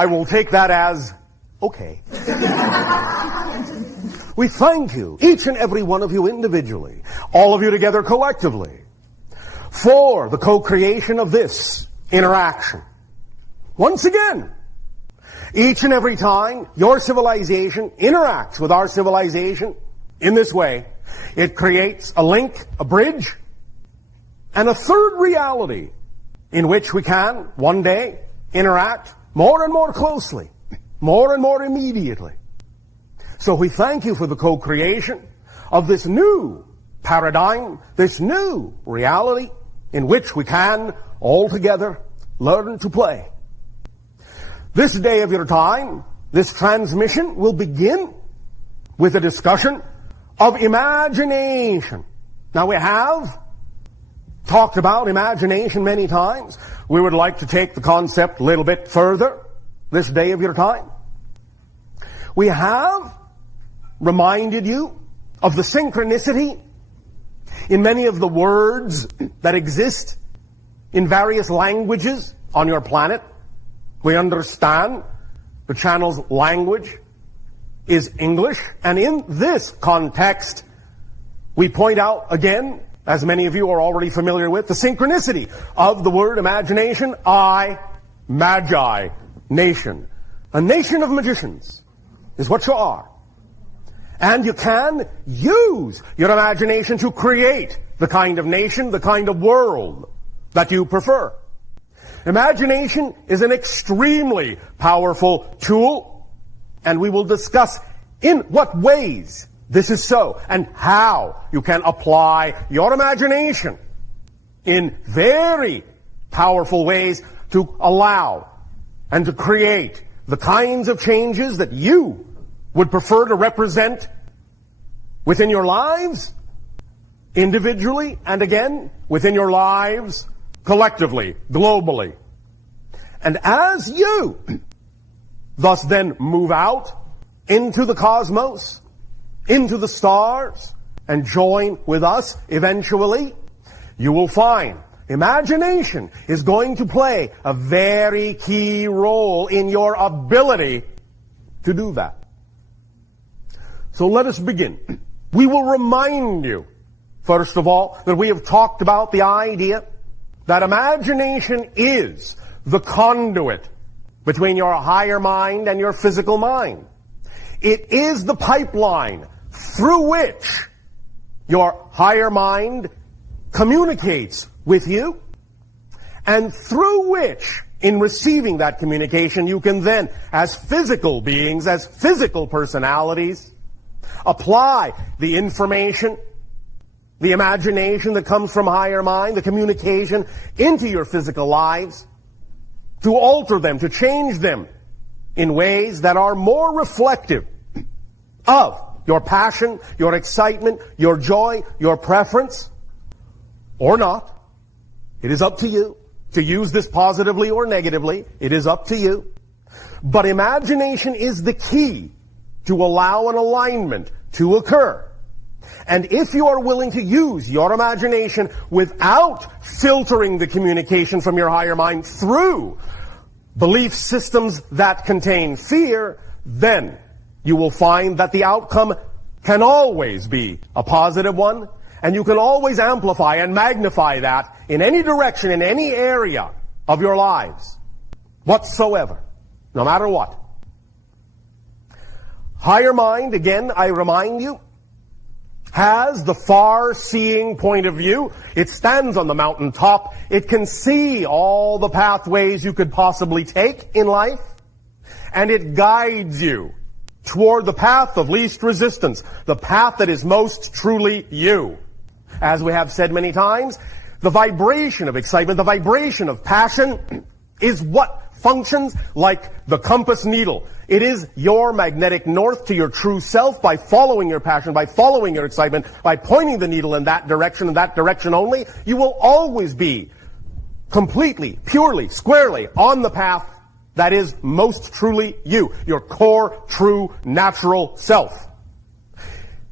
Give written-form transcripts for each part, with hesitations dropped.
I will take that as okay. We thank you, each and every one of you individually, all of you together collectively, for the co-creation of this interaction. Once again, each and every time your civilization interacts with our civilization in this way, it creates a link, a bridge, and a third reality in which we can, one day, interact more and more closely, more and more immediately. So we thank you for the co-creation of this new paradigm, this new reality in which we can, all together, learn to play. This day of your time, this transmission will begin with a discussion of imagination. Now, we have talked about imagination many times. We would like to take the concept a little bit further this day of your time. We have reminded you of the synchronicity in many of the words that exist in various languages on your planet. We understand the channel's language is English, and in this context, we point out again, as many of you are already familiar with, the synchronicity of the word imagination. Magi, nation. A nation of magicians is what you are. And you can use your imagination to create the kind of nation, the kind of world that you prefer. Imagination is an extremely powerful tool, and we will discuss in what ways this is so, and how you can apply your imagination in very powerful ways to allow and to create the kinds of changes that you would prefer to represent within your lives, individually, and again, within your lives, collectively, globally. And as you thus then move out into the cosmos, into the stars, and join with us eventually, you will find imagination is going to play a very key role in your ability to do that. So let us begin. We will remind you, first of all, that we have talked about the idea that imagination is the conduit between your higher mind and your physical mind. It is the pipeline through which your higher mind communicates with you, and through which, in receiving that communication, you can then, as physical beings, as physical personalities, apply the information, the imagination that comes from higher mind, the communication, into your physical lives, to alter them, to change them in ways that are more reflective of your passion, your excitement, your joy, your preference, or not. It is up to you to use this positively or negatively. It is up to you. But imagination is the key to allow an alignment to occur. And if you are willing to use your imagination without filtering the communication from your higher mind through belief systems that contain fear, then you will find that the outcome can always be a positive one, and you can always amplify and magnify that in any direction, in any area of your lives whatsoever, no matter what. Higher mind, again, I remind you, has the far-seeing point of view. It stands on the mountaintop. It can see all the pathways you could possibly take in life, and it guides you toward the path of least resistance, the path that is most truly you. As we have said many times, the vibration of excitement, the vibration of passion is what functions like the compass needle. It is your magnetic north to your true self. By following your passion, by following your excitement, by pointing the needle in that direction only, you will always be completely, purely, squarely on the path that is most truly you, your core, true, natural self.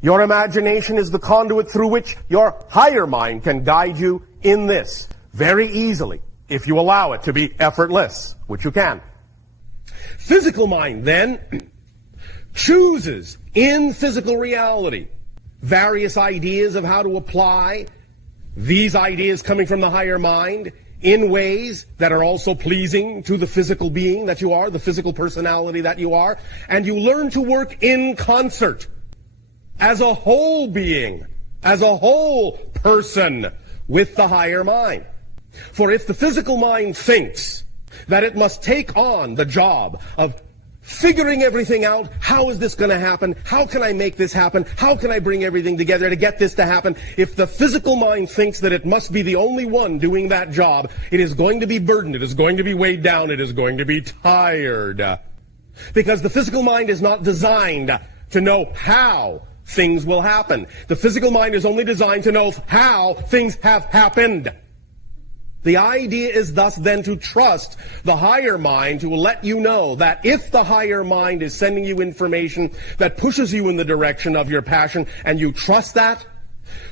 Your imagination is the conduit through which your higher mind can guide you in this very easily, if you allow it to be effortless, which you can. Physical mind then chooses in physical reality various ideas of how to apply these ideas coming from the higher mind in ways that are also pleasing to the physical being that you are, the physical personality that you are, and you learn to work in concert as a whole being, as a whole person with the higher mind. For if the physical mind thinks that it must take on the job of figuring everything out, how is this going to happen? How can I make this happen? How can I bring everything together to get this to happen? If the physical mind thinks that it must be the only one doing that job, it is going to be burdened, it is going to be weighed down, it is going to be tired. Because the physical mind is not designed to know how things will happen. The physical mind is only designed to know how things have happened. The idea is thus then to trust the higher mind to let you know that if the higher mind is sending you information that pushes you in the direction of your passion and you trust that,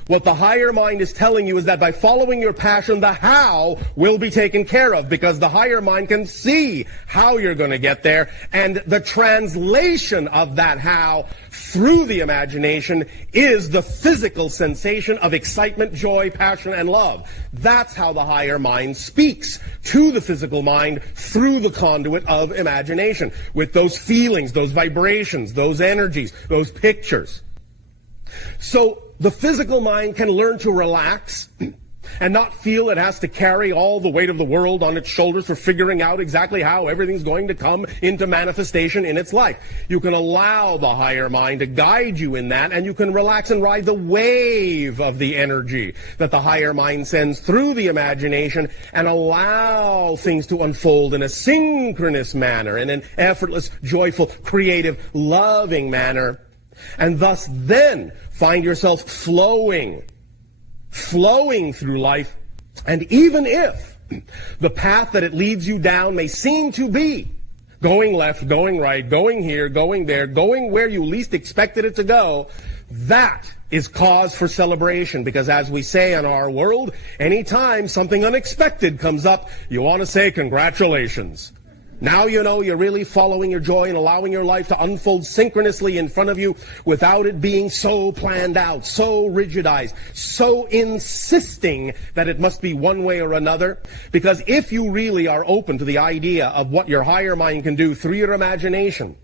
what the higher mind is telling you is that by following your passion, the how will be taken care of, because the higher mind can see how you're going to get there, and the translation of that how through the imagination is the physical sensation of excitement, joy, passion, and love. That's how the higher mind speaks to the physical mind through the conduit of imagination, with those feelings, those vibrations, those energies, those pictures. So the physical mind can learn to relax and not feel it has to carry all the weight of the world on its shoulders for figuring out exactly how everything's going to come into manifestation in its life. You can allow the higher mind to guide you in that, and you can relax and ride the wave of the energy that the higher mind sends through the imagination and allow things to unfold in a synchronous manner, in an effortless, joyful, creative, loving manner. And thus then find yourself flowing through life. And even if the path that it leads you down may seem to be going left, going right, going here, going there, going where you least expected it to go, that is cause for celebration. Because as we say in our world, anytime something unexpected comes up, you want to say congratulations. Now you know you're really following your joy and allowing your life to unfold synchronously in front of you without it being so planned out, so rigidized, so insisting that it must be one way or another. Because if you really are open to the idea of what your higher mind can do through your imagination,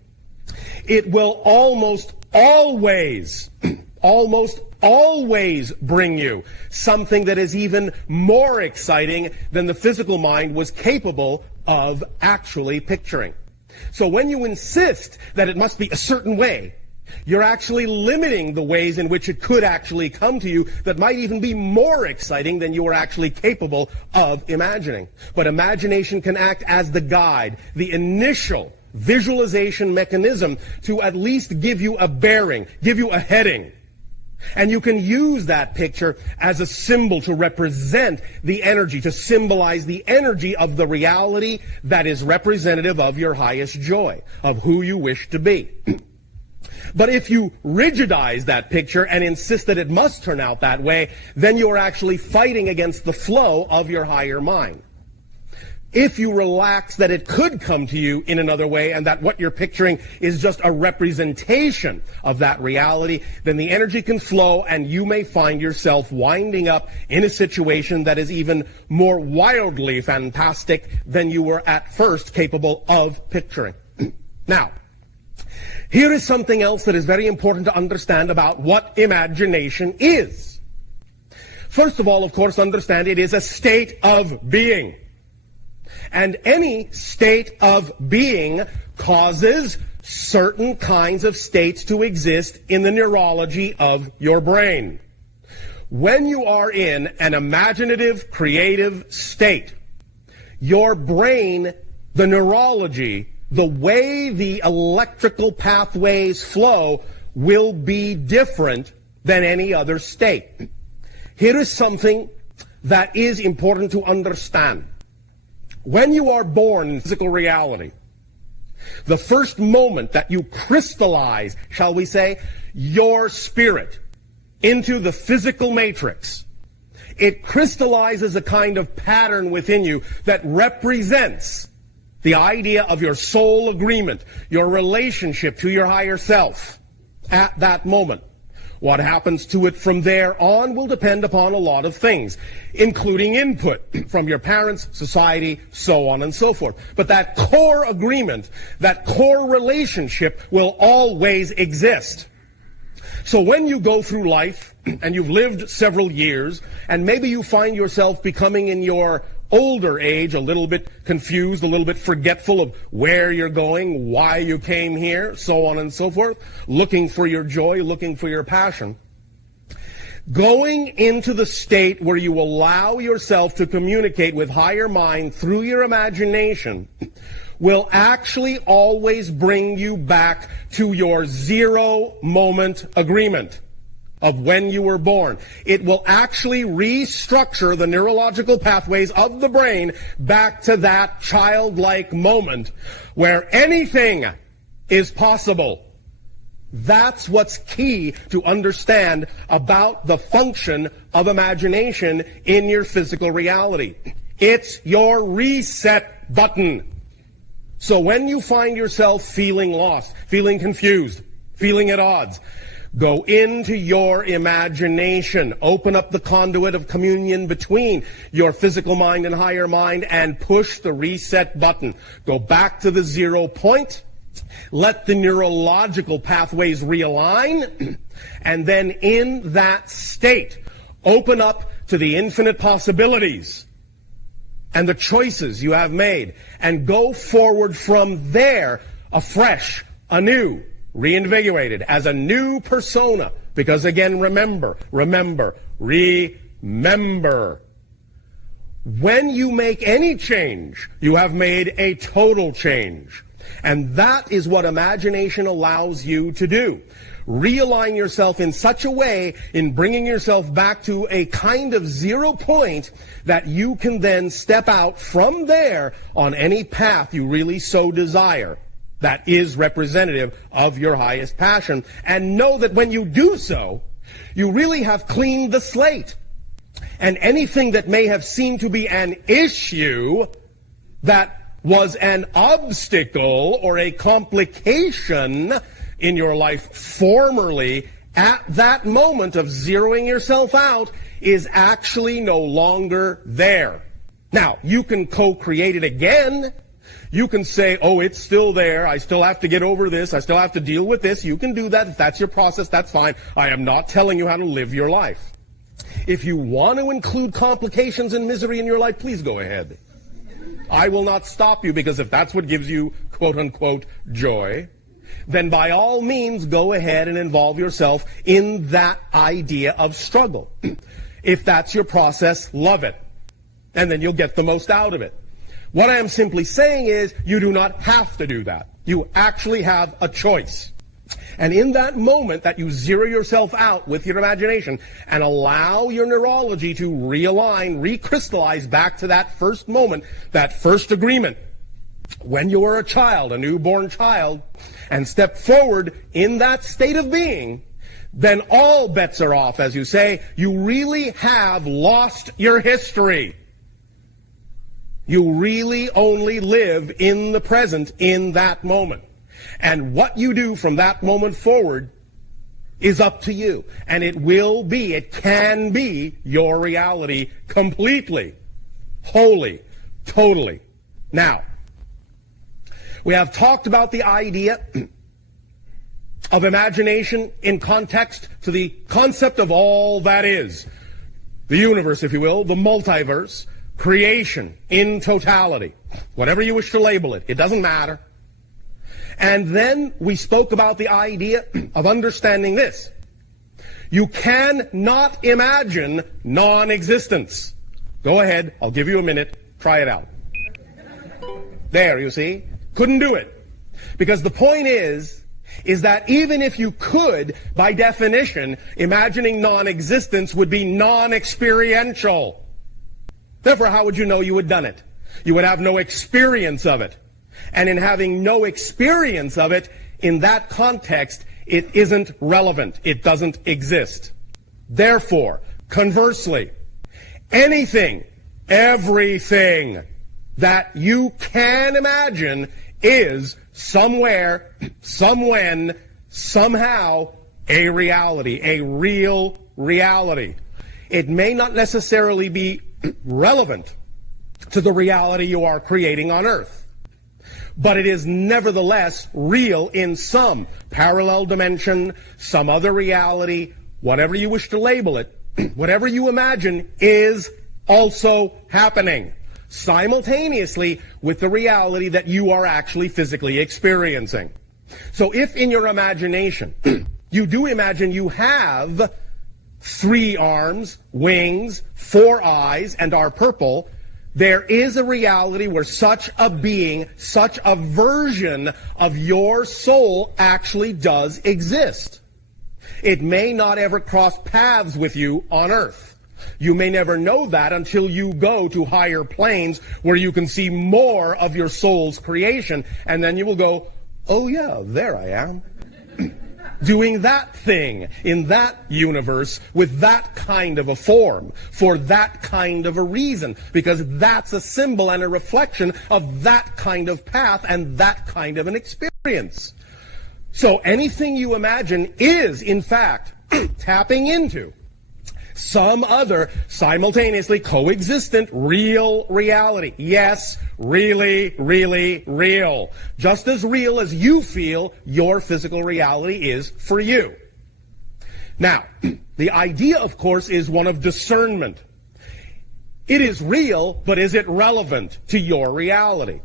it will almost always bring you something that is even more exciting than the physical mind was capable of actually picturing. So when you insist that it must be a certain way, you're actually limiting the ways in which it could actually come to you that might even be more exciting than you are actually capable of imagining. But imagination can act as the guide, the initial visualization mechanism to at least give you a bearing, give you a heading. And you can use that picture as a symbol to represent the energy, to symbolize the energy of the reality that is representative of your highest joy, of who you wish to be. But if you rigidize that picture and insist that it must turn out that way, then you're actually fighting against the flow of your higher mind. If you relax that it could come to you in another way and that what you're picturing is just a representation of that reality, then the energy can flow and you may find yourself winding up in a situation that is even more wildly fantastic than you were at first capable of picturing. Now, here is something else that is very important to understand about what imagination is. First of all, of course, understand it is a state of being. And any state of being causes certain kinds of states to exist in the neurology of your brain. When you are in an imaginative, creative state, your brain, the neurology, the way the electrical pathways flow will be different than any other state. Here is something that is important to understand. When you are born in physical reality, the first moment that you crystallize, shall we say, your spirit into the physical matrix, it crystallizes a kind of pattern within you that represents The idea of your soul agreement, your relationship to your higher self at that moment. What happens to it from there on will depend upon a lot of things, including input from your parents, society, so on and so forth. But that core agreement, that core relationship will always exist. So when you go through life and you've lived several years, and maybe you find yourself becoming in your older age a little bit confused, a little bit forgetful of where you're going, why you came here, so on and so forth, looking for your joy, looking for your passion. Going into the state where you allow yourself to communicate with higher mind through your imagination will actually always bring you back to your 0 moment agreement of when you were born. It will actually restructure the neurological pathways of the brain back to that childlike moment where anything is possible. That's what's key to understand about the function of imagination in your physical reality. It's your reset button. So when you find yourself feeling lost, feeling confused, feeling at odds, go into your imagination. Open up the conduit of communion between your physical mind and higher mind and push the reset button. Go back to the 0 point. Let the neurological pathways realign. And then in that state, open up to the infinite possibilities and the choices you have made. And go forward from there afresh, anew, reinvigorated as a new persona. Because again, remember. When you make any change, you have made a total change. And that is what imagination allows you to do. Realign yourself in such a way in bringing yourself back to a kind of 0 point that you can then step out from there on any path you really so desire that is representative of your highest passion. And know that when you do so, you really have cleaned the slate. And anything that may have seemed to be an issue that was an obstacle or a complication in your life formerly, at that moment of zeroing yourself out, is actually no longer there. Now, you can co-create it again. You can say, oh, it's still there. I still have to get over this. I still have to deal with this. You can do that. If that's your process, that's fine. I am not telling you how to live your life. If you want to include complications and misery in your life, please go ahead. I will not stop you, because if that's what gives you, quote-unquote, joy, then by all means go ahead and involve yourself in that idea of struggle. If that's your process, love it. And then you'll get the most out of it. What I am simply saying is you do not have to do that. You actually have a choice. And in that moment that you zero yourself out with your imagination and allow your neurology to realign, recrystallize back to that first moment, that first agreement, when you were a child, a newborn child, and step forward in that state of being, then all bets are off, as you say. You really have lost your history. You really only live in the present in that moment. And what you do from that moment forward is up to you. And it can be your reality completely, wholly, totally. Now, we have talked about the idea of imagination in context to the concept of all that is. The universe, if you will, the multiverse, creation in totality. Whatever you wish to label it, it doesn't matter. And then we spoke about the idea of understanding this. You cannot imagine non-existence. Go ahead, I'll give you a minute, try it out. There, you see? Couldn't do it. Because the point is that even if you could, by definition, imagining non-existence would be non-experiential. Therefore, how would you know you had done it? You would have no experience of it. And in having no experience of it, in that context, it isn't relevant. It doesn't exist. Therefore, conversely, anything, everything that you can imagine is somewhere, somewhen, somehow a reality, a real reality. It may not necessarily be relevant to the reality you are creating on Earth, but it is nevertheless real in some parallel dimension, some other reality, whatever you wish to label it. Whatever you imagine is also happening simultaneously with the reality that you are actually physically experiencing. So if in your imagination you do imagine you have 3 arms, wings, 4 eyes, and are purple, there is a reality where such a being, such a version of your soul actually does exist. It may not ever cross paths with you on Earth. You may never know that until you go to higher planes where you can see more of your soul's creation, and then you will go, oh yeah, there I am. Doing that thing in that universe with that kind of a form for that kind of a reason, because that's a symbol and a reflection of that kind of path and that kind of an experience. So anything you imagine is, in fact, tapping into some other simultaneously coexistent real reality. Yes, really, really real. Just as real as you feel your physical reality is for you. Now, the idea, of course, is one of discernment. It is real, but is it relevant to your reality?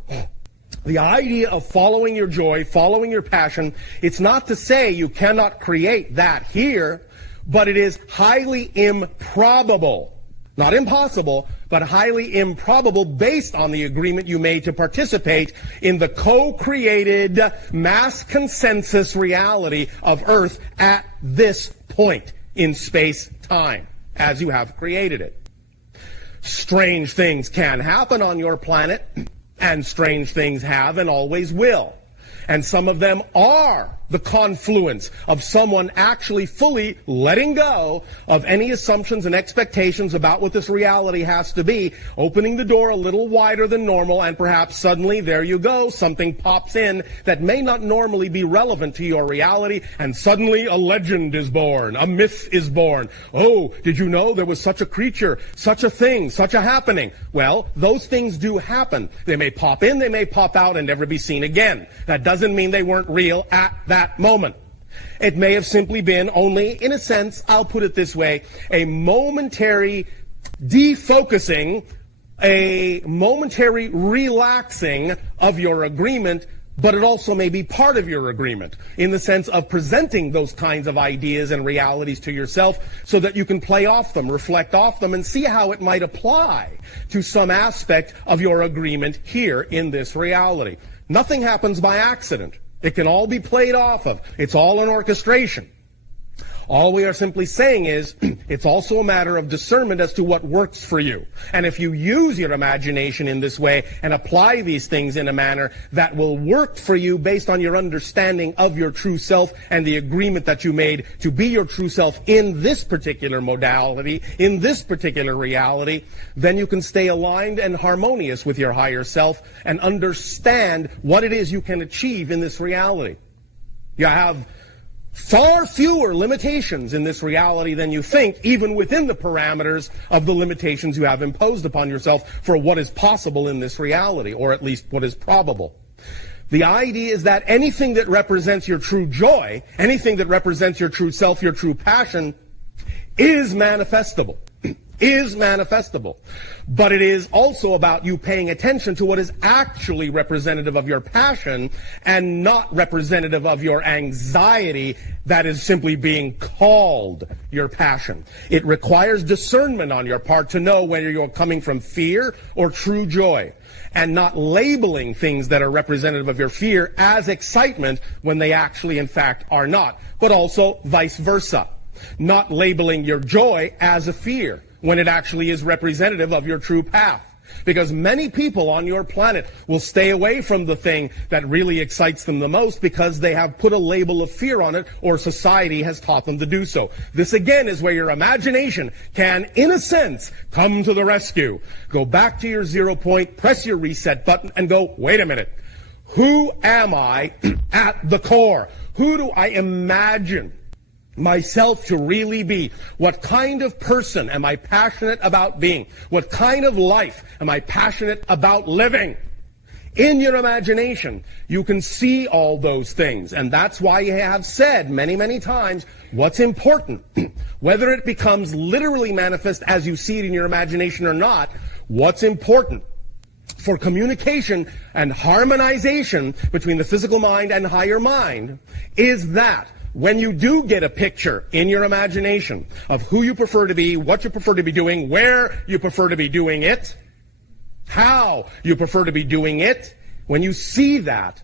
The idea of following your joy, following your passion, it's not to say you cannot create that here, but it is highly improbable, not impossible, but highly improbable based on the agreement you made to participate in the co-created mass consensus reality of Earth at this point in space-time, as you have created it. Strange things can happen on your planet, and strange things have and always will. And some of them are the confluence of someone actually fully letting go of any assumptions and expectations about what this reality has to be, opening the door a little wider than normal, and perhaps suddenly, there you go, something pops in that may not normally be relevant to your reality, and suddenly a legend is born, a myth is born. Oh, did you know there was such a creature, such a thing, such a happening? Well, those things do happen. They may pop in, they may pop out, and never be seen again. That doesn't mean they weren't real at that moment. It may have simply been only, in a sense, I'll put it this way, a momentary defocusing, a momentary relaxing of your agreement, but it also may be part of your agreement in the sense of presenting those kinds of ideas and realities to yourself so that you can play off them, reflect off them, and see how it might apply to some aspect of your agreement here in this reality. Nothing happens by accident. It can all be played off of. It's all an orchestration. All we are simply saying is, it's also a matter of discernment as to what works for you. And if you use your imagination in this way and apply these things in a manner that will work for you based on your understanding of your true self and the agreement that you made to be your true self in this particular modality, in this particular reality, then you can stay aligned and harmonious with your higher self and understand what it is you can achieve in this reality. You have far fewer limitations in this reality than you think, even within the parameters of the limitations you have imposed upon yourself for what is possible in this reality, or at least what is probable. The idea is that anything that represents your true joy, anything that represents your true self, your true passion, is manifestable. Is manifestable. But it is also about you paying attention to what is actually representative of your passion and not representative of your anxiety that is simply being called your passion. It requires discernment on your part to know whether you're coming from fear or true joy, and not labeling things that are representative of your fear as excitement when they actually in fact are not, but also vice versa. Not labeling your joy as a fear when it actually is representative of your true path. Because many people on your planet will stay away from the thing that really excites them the most because they have put a label of fear on it or society has taught them to do so. This again is where your imagination can, in a sense, come to the rescue. Go back to your 0 point, press your reset button and go, wait a minute. Who am I at the core? Who do I imagine myself to really be? What kind of person am I passionate about being? What kind of life am I passionate about living? In your imagination, you can see all those things. And that's why I have said many, many times, what's important, whether it becomes literally manifest as you see it in your imagination or not, what's important for communication and harmonization between the physical mind and higher mind is that when you do get a picture in your imagination of who you prefer to be, what you prefer to be doing, where you prefer to be doing it, how you prefer to be doing it, when you see that,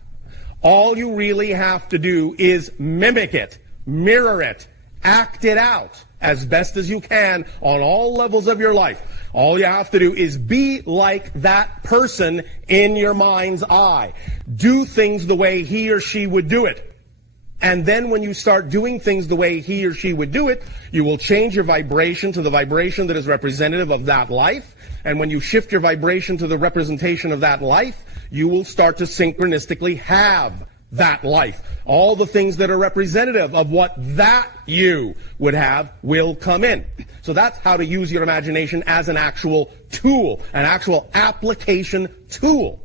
all you really have to do is mimic it, mirror it, act it out as best as you can on all levels of your life. All you have to do is be like that person in your mind's eye. Do things the way he or she would do it. And then when you start doing things the way he or she would do it, you will change your vibration to the vibration that is representative of that life. And when you shift your vibration to the representation of that life, you will start to synchronistically have that life. All the things that are representative of what that you would have will come in. So that's how to use your imagination as an actual tool, an actual application tool.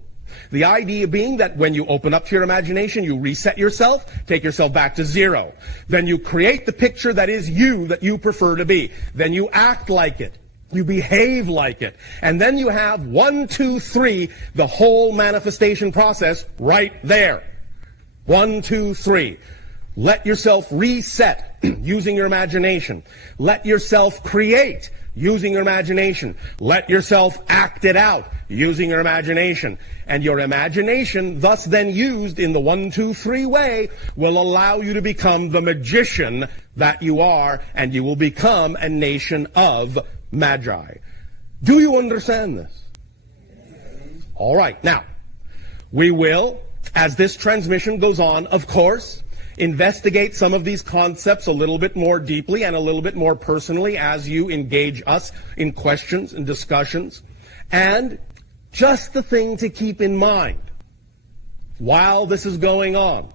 The idea being that when you open up to your imagination, you reset yourself, take yourself back to 0. Then you create the picture that is you, that you prefer to be. Then you act like it. You behave like it. And then you have 1, 2, 3, the whole manifestation process right there. 1, 2, 3. Let yourself reset using your imagination. Let yourself create using your imagination. Let yourself act it out using your imagination. And your imagination, thus then used in the 1, 2, 3 way, will allow you to become the magician that you are, and you will become a nation of magi. Do you understand this? All right. Now, we will, as this transmission goes on, of course, investigate some of these concepts a little bit more deeply and a little bit more personally as you engage us in questions and discussions. And just the thing to keep in mind while this is going on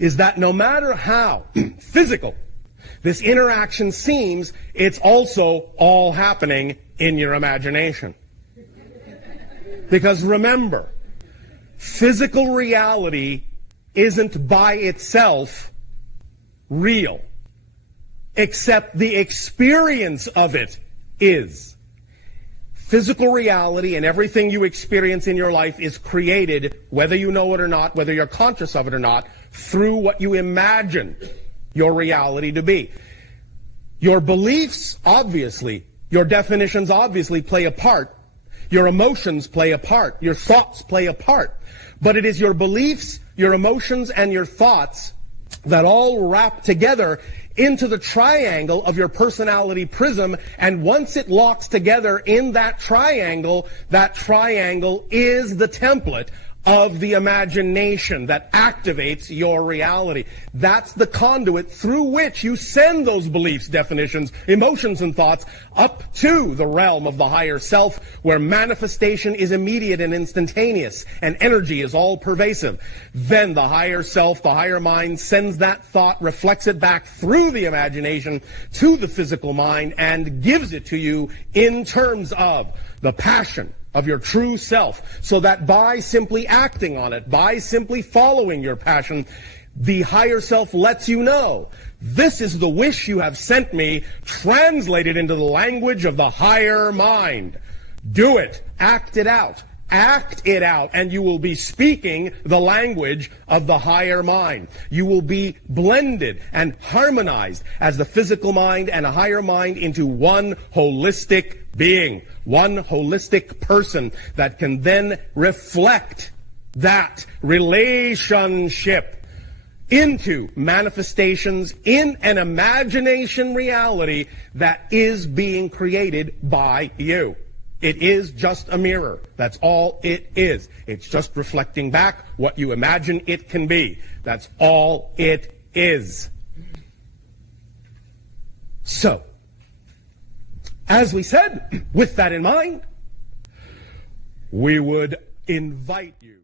is that no matter how physical this interaction seems, it's also all happening in your imagination. Because remember, physical reality isn't by itself real, except the experience of it is. Physical reality and everything you experience in your life is created, whether you know it or not, whether you're conscious of it or not, through what you imagine your reality to be. Your beliefs, obviously, your definitions obviously play a part. Your emotions play a part. Your thoughts play a part. But it is your beliefs, your emotions, and your thoughts that all wrap together into the triangle of your personality prism, and once it locks together in that triangle is the template of the imagination that activates your reality. That's the conduit through which you send those beliefs, definitions, emotions, and thoughts up to the realm of the higher self, where manifestation is immediate and instantaneous, and energy is all pervasive. Then the higher self, the higher mind, sends that thought, reflects it back through the imagination to the physical mind, and gives it to you in terms of the passion of your true self, so that by simply acting on it, by simply following your passion, the higher self lets you know, this is the wish you have sent me, translated into the language of the higher mind. Do it. Act it out. Act it out, and you will be speaking the language of the higher mind. You will be blended and harmonized as the physical mind and a higher mind into one holistic being, one holistic person that can then reflect that relationship into manifestations in an imagination reality that is being created by you. It is just a mirror. That's all it is. It's just reflecting back what you imagine it can be. That's all it is. So, as we said, with that in mind, we would invite you